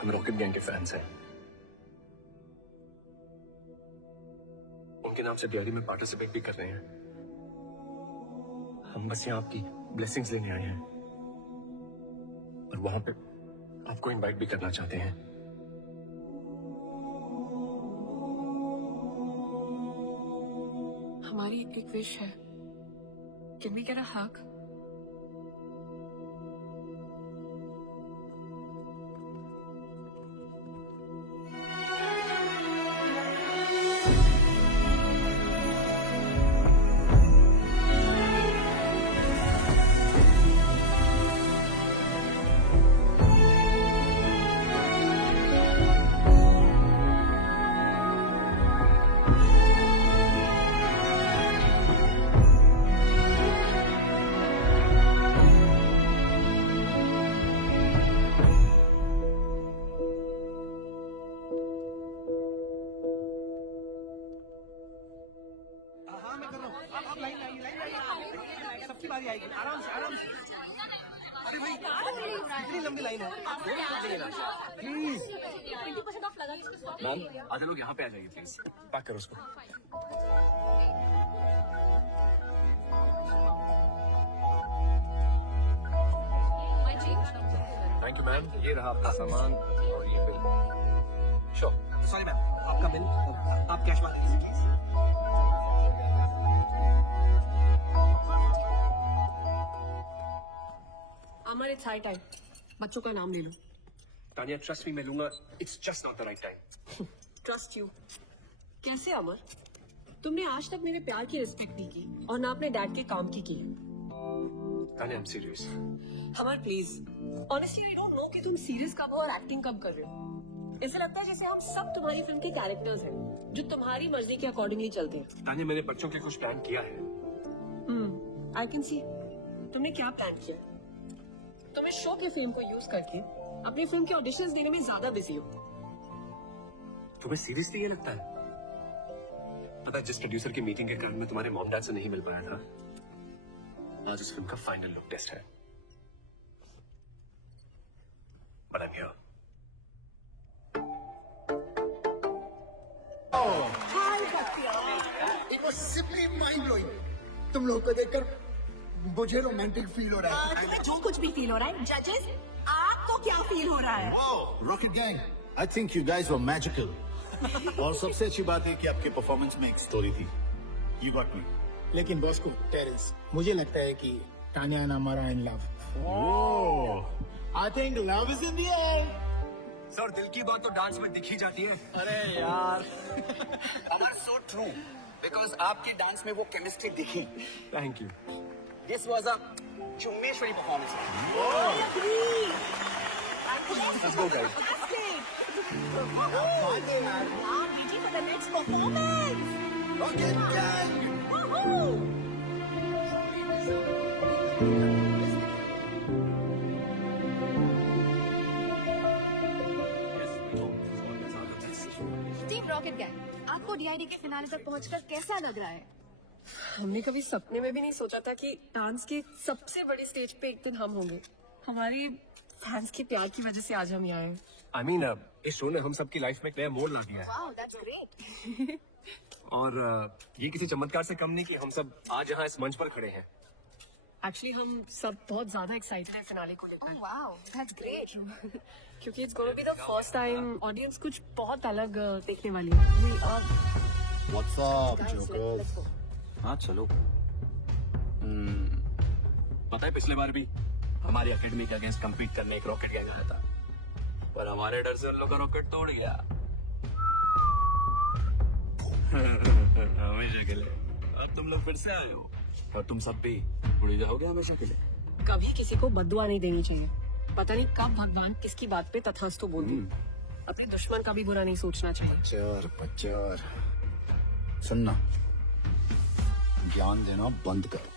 हम रॉकेट गैंग के फैंस हैं। उनके नाम से डियारी में पार्टिसिपेट भी कर रहे हैं। हम बस यहाँ आपकी ब्लेसिंग्स लेने आए हैं और वहां पे आपको इनवाइट भी करना चाहते हैं। हमारी एक विश है। Can we get a hug? सबकी बारी आएगी। आराम से आराम से। अरे भाई इतनी लंबी लाइन है। प्लीज मैम आधे लोग यहाँ पे आ जाइए प्लीज। पैक करो उसको। Thank you ma'am. ये रहा आपका सामान और ये बिल। श्योर। सॉरी मैम, आपका बिल आप कैश मार दीजिए please. Amar, it's high time बच्चों का नाम ले लो। तानिया ट्रस्ट मी, मैं लूंगा। It's just not the right time. Trust you कैसे अमर? तुमने आज तक मेरे प्यार की रिस्पेक्ट नहीं की और ना अपने डैड के काम की है। Tania I am serious. Amar please, honestly I don't know कि तुम सीरियस कब हो और एक्टिंग कब कर रहे हो। ऐसा लगता है जैसे हम सब तुम्हारी फिल्म के कैरेक्टर्स हैं जो तुम्हारी मर्जी के अकॉर्डिंगली चलते हैं। तानिया मैंने बच्चों के कुछ प्लान किया है। I can see. तुमने क्या प्लान किया? तुम्हें शो के फिल्म को यूज करके अपनी फिल्म के ऑडिशंस देने में ज्यादा बिजी हो। तुम्हें सीरियसली ये लगता है? पता है जिस प्रोड्यूसर की मीटिंग के कारण मैं तुम्हारे मॉम डैड से नहीं मिल पाया था, आज उस फिल्म का फाइनल लुक टेस्ट है। But I'm here. It was simply mind blowing. तुम लोगों को देखकर मुझे रोमांटिक फील हो रहा है। तुम्हें जो कुछ भी फील हो रहा है, जजेस आपको क्या फील हो रहा है? Rocket gang, I think you guys were magical. और सबसे अच्छी बात है कि आपके परफॉर्मेंस में एक स्टोरी थी। You got me. लेकिन बॉस को टेरेंस, मुझे लगता है कि Tania and Amara are in love. Oh. I think love is in the air. Sir दिल की बात तो डांस में दिखी जाती है. अरे यार. अमर so true. Because आपकी डांस में वो केमिस्ट्री दिखी. Thank you. This was a चुम्मेश्वरी performance. Let's go, guys. Waiting for the next performance. Rocket gang. Woohoo! Team rocket gang, आपको डीआईडी के फिनाले तक पहुंचकर कैसा लग रहा है? हमने कभी सपने में भी नहीं सोचा था कि डांस के सबसे बड़ी स्टेज पे एक दिन हम होंगे. हमारी फैंस के प्यार की वजह से आज हम यहाँ हैं. I mean, इस शो ने हम सबकी लाइफ में एक नया मोड़ ला दिया है. Wow, that's great. और ये किसी चमत्कार से कम नहीं कि हम सब आज यहाँ इस मंच पर खड़े हैं. एक्चुअली हम सब बहुत ज्यादा एक्साइटेड हैं फिनाले को लेकर. Wow, that's great. क्योंकि it's gonna be the first time audience कुछ बहुत अलग देखने वाली है. What's up, jokers? हाँ चलो. पता है पिछले बार भी हमारी एकेडमी के अगेंस्ट कम्पीट करने एक रॉकेट गैंग आया था, पर हमारे डर से उन लोग का रॉकेट तोड़ गया. हमेशा के लिए. अब तुम लोग फिर से आए हो और तुम सब भी उड़ जाओगे हमेशा के लिए. कभी किसी को बद्दुआ नहीं देनी चाहिए. पता नहीं कब भगवान किसकी बात पे तथास्तु बोल दे. अपने दुश्मन का भी बुरा नहीं सोचना चाहिए. पच्चर सुनना, ज्ञान देना बंद करो.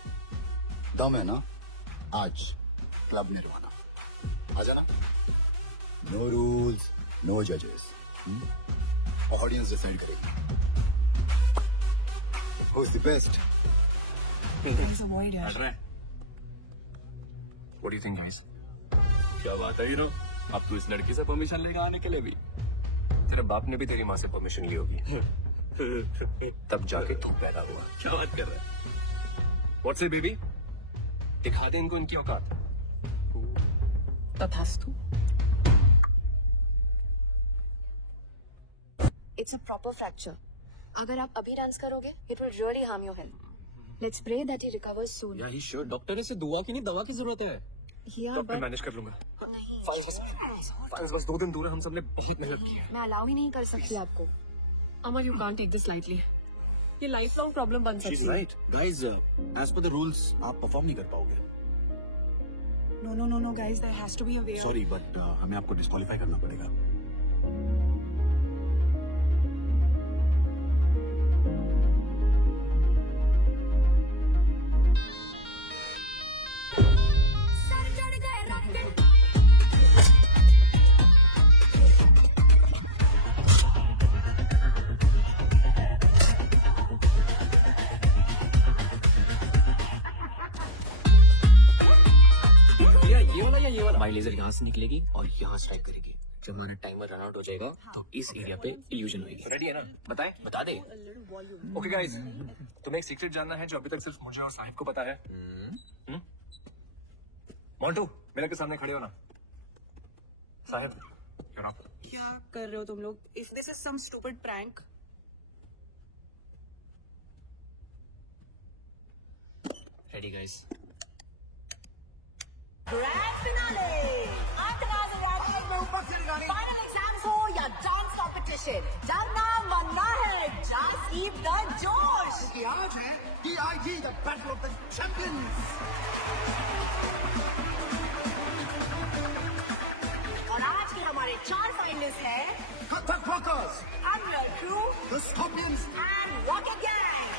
दम है ना, आज क्लब निर्वाणा आ जाना. नो रूल्स, नो जजेस. ऑडियंस डिसाइड करेगी who's the best. हट रहे हैं. What do you think, guys? क्या बात है हीरो? अब तू इस लड़की से परमिशन लेकर आने के लिए भी? तेरे बाप ने भी तेरी माँ से परमिशन ली होगी. तब जाके तू पैदा हुआ. क्या बात कर रहा है? What's it, baby? दिखा दे इनको इनकी औकात. तथास्तु. It's a proper fracture. अगर आप अभी डांस करोगे, it will really harm your health. Let's pray that he recovers soon. Yeah, he sure. Doctor ने इसे दुआ की नहीं, दवा की जरूरत है. Yeah, डॉक्टर but मैनेज कर लूंगा. फाइल्स बस 2 दिन दूर है. हम सबने बहुत मेहनत की है. मैं अलाउ ही नहीं कर सकती आपको. Amar, you can't take this lightly. ये लाइफ लॉन्ग प्रॉब्लम बन सकती She's है. right. Guys, as per the rules, आप परफॉर्म नहीं कर पाओगे. No, guys, there has to be a way. Sorry, but हमें आपको डिस्क्वालीफाई करना पड़ेगा. ये वाला माई लेजर यहाँ से निकलेगी और यहाँ स्ट्राइक करेगी. जब हमारा टाइमर रन आउट हो जाएगा तो इस एरिया पे इल्यूजन होगी. रेडी है ना? बताएं, बता दे. ओके गाइस, तुम्हें एक सीक्रेट जानना है जो अभी तक सिर्फ मुझे और साहिब को पता है. मोंटू, मेरे के सामने खड़े हो ना. Sahib, you're up. क्या कर रहे हो तुम लोग? If this is some stupid prank. Ready guys. Grand finale! आतराज रैकेट में ऊपर से फाइनल एग्जाम्स हो या डांस कंपटीशन, डरना मरना है. Just keep the जोश. कि आज है DIG, the Battle of the Champions. और आज के हमारे 4 फाइनलिस्ट हैं Kathak Rockers, Admiral Crew the Scorpions, and Rocket Gang.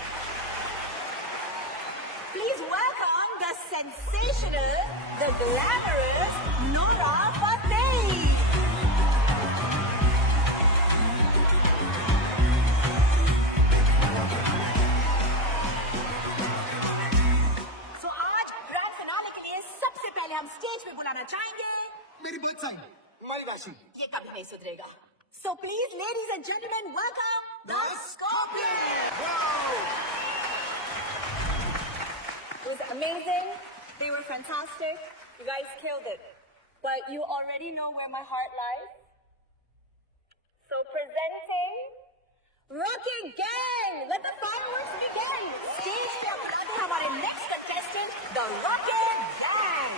Please welcome the sensational, the glamorous Nora Fateh. So आज ग्रैंड फिनाले के लिए सबसे पहले हम स्टेज पे बुलाना चाहेंगे. मेरी बात सुन, मारीवासी. ये कभी नहीं सुधरेगा. So please, ladies and gentlemen, welcome the Scorpions. It was amazing. They were fantastic. You guys killed it. But you already know where my heart lies. So presenting Rocket Gang. let the fireworks begin. Stage पे बुलाते हैं हमारे next contestant, the Rocket Band.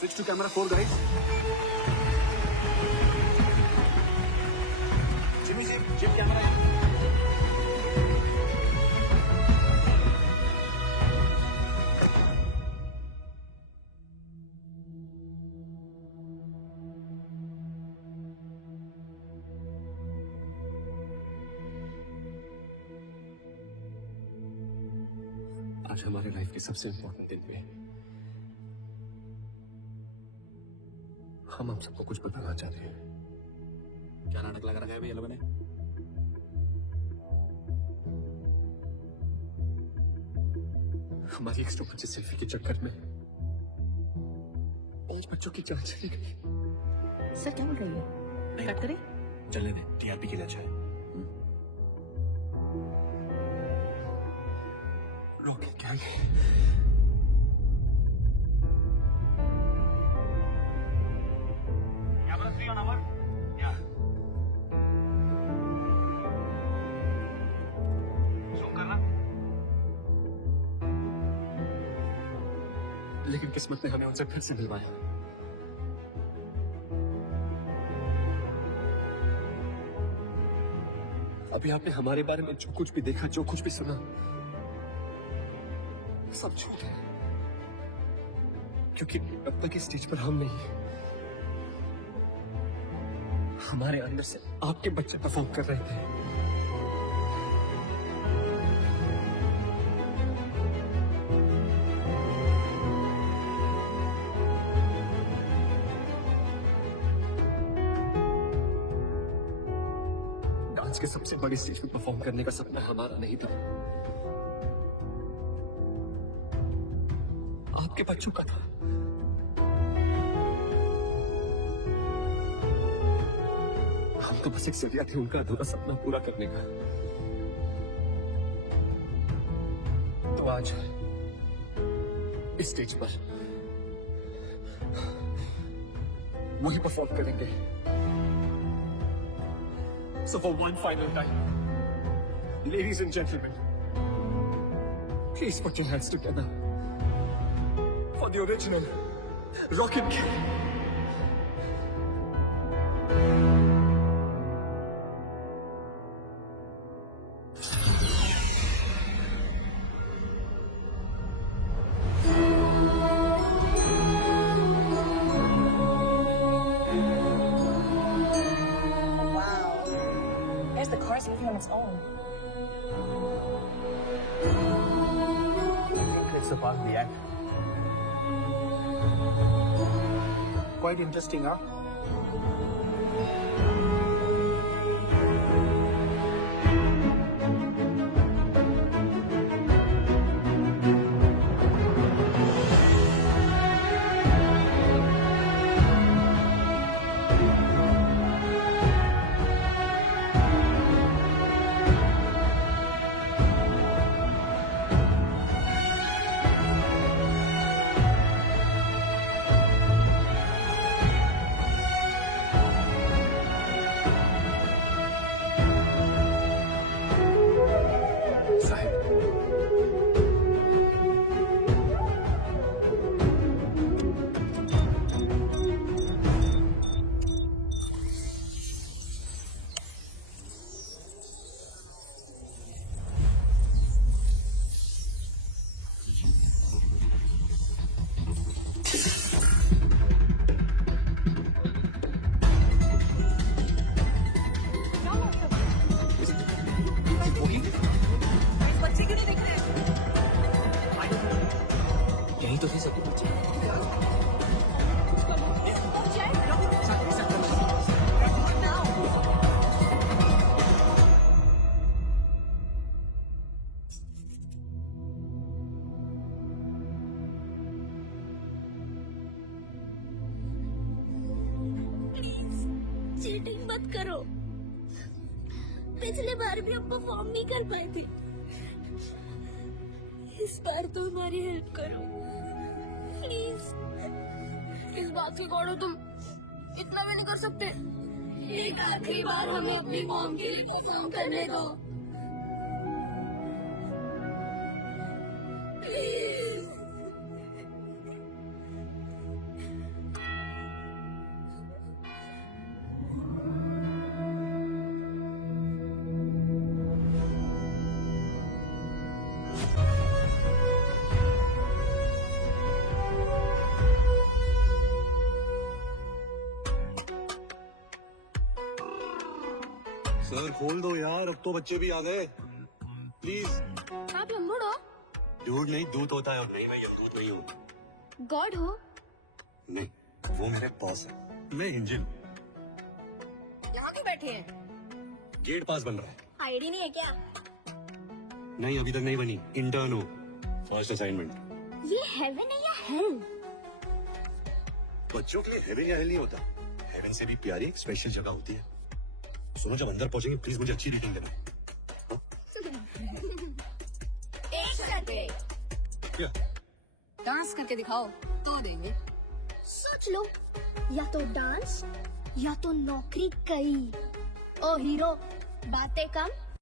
Switch to camera 4, guys. Jimmy, Jim, camera. आज हमारे life के सबसे important दिन पे हम सबको कुछ बताना चाहते हैं। क्या नाटक लगा रखा है भैया लोगों ने? हमारी एक्स्ट्रा बच्चे सेल्फी के चक्कर में 5 बच्चों की जान चली गई। सर क्या बोल रही है? कट करें? चलने दे, टीआरपी के लिए अच्छा है। रॉकेट क्या है? लेकिन किस्मत ने हमें उनसे फिर से मिलवाया। अभी आपने हमारे बारे में जो कुछ भी देखा, जो कुछ भी सुना, सब झूठ है। क्योंकि अब तक इस स्टेज पर हम नहीं, हमारे अंदर से आपके बच्चे परफॉर्म कर रहे थे। डांस के सबसे बड़ी स्टेज पर परफॉर्म करने का सपना हमारा नहीं था, आपके बच्चों का था। हम तो बस एक जरिया थे उनका अधूरा सपना पूरा करने का। तो आज इस स्टेज पर वही परफॉर्म करेंगे। So for one final time, ladies and gentlemen, please put your hands together for the original Rocket King. The car's moving on its own. I think it's a part of the act. Quite interesting, huh? तो सही सब कुछ cheating मत करो। पिछले बार भी हम perform नहीं कर पाए थे, इस बार तो हमारी हेल्प करो प्लीज। इस बात की कौड़ो तुम इतना भी नहीं कर सकते। एक आखिरी बार हमें अपनी मॉम के लिए परफॉर्म करने दो प्लीज। सर खोल दो यार, अब तो बच्चे भी आ गए। प्लीज। आप यमगॉड हो? दूध नहीं, दूध होता है। और नहीं, मैं यमदूत नहीं हूँ। गॉड हो? नहीं, वो मेरे बॉस है। मैं इंजन। यहाँ क्यों बैठे हैं? गेट पास बन रहा है। आईडी नहीं है क्या? नहीं, अभी तक नहीं बनी। इंटर्न हो, फर्स्ट असाइनमेंट। ये हेवन है या हेल? बच्चों के लिए हेवन या हेल नहीं होता। हेवन से भी प्यारी एक स्पेशल जगह होती है। सुनो, जब अंदर पहुंचेंगे प्लीज मुझे अच्छी रेटिंग देना। क्या? डांस करके दिखाओ तो देंगे। सोच लो, या तो डांस या तो नौकरी कई। ओ हीरो, बातें कम